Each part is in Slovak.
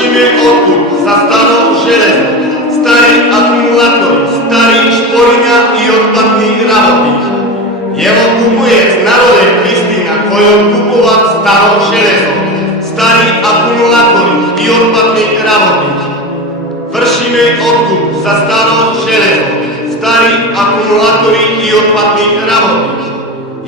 Vršíme odkup za staro železo, starý akumulátor, starý šporinja i otpadný rahotík. Jeho kupujec narode Kristina kojom kupovat staro železo, starý akumulátor i otpadný rahotík. Vršíme odkup za staro železo, starý akumulátory i otpadný rahotík.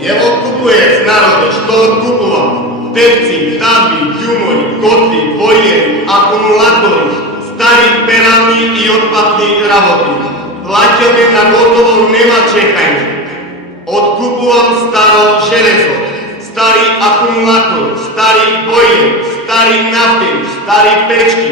Jeho kupujec narode što odkupoval tepci, tabli, ťumory, kotly, bojlery, akumulátory, starý peralný i otpadný rahotík. Plaťome na gotovo nema čekanja. Odkupujem staro železo, starý akumulátor, starý bojler, starý naften, starý pečky.